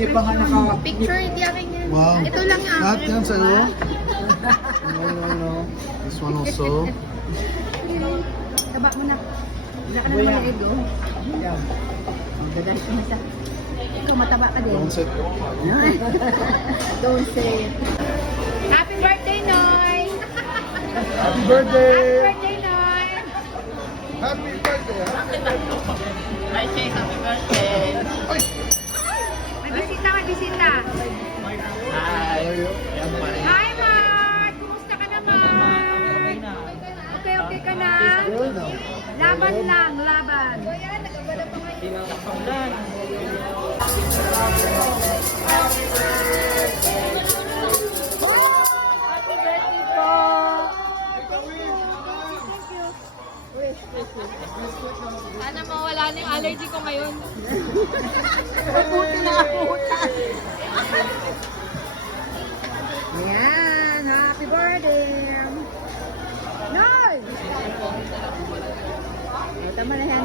Hindi pa nga naka... Picture, hindi aking yan. Wow. Ito lang yung Lahat aking. yan sa iyo? No. This one also. Taba mo na. Wala ka na naman ego. Yan. Gagalit ko na siya. Ikaw, mataba ka din. Don't say. Don't say it. Happy birthday, Noy! Happy Happy birthday! birthday, Noy! Happy birthday! Hi, Shay. Happy birthday. Ay! May bisita, may bisita. Hi. Ayan pa rin. Hi, Mark! Kumusta ka na, Mark? Okay ka na? Laban lang, laban. Tinatapang Happy birthday po! Sana mawala na yung allergy ko ngayon. Mabuti na abutan. Yan, happy birthday! Noy! Tama na yan.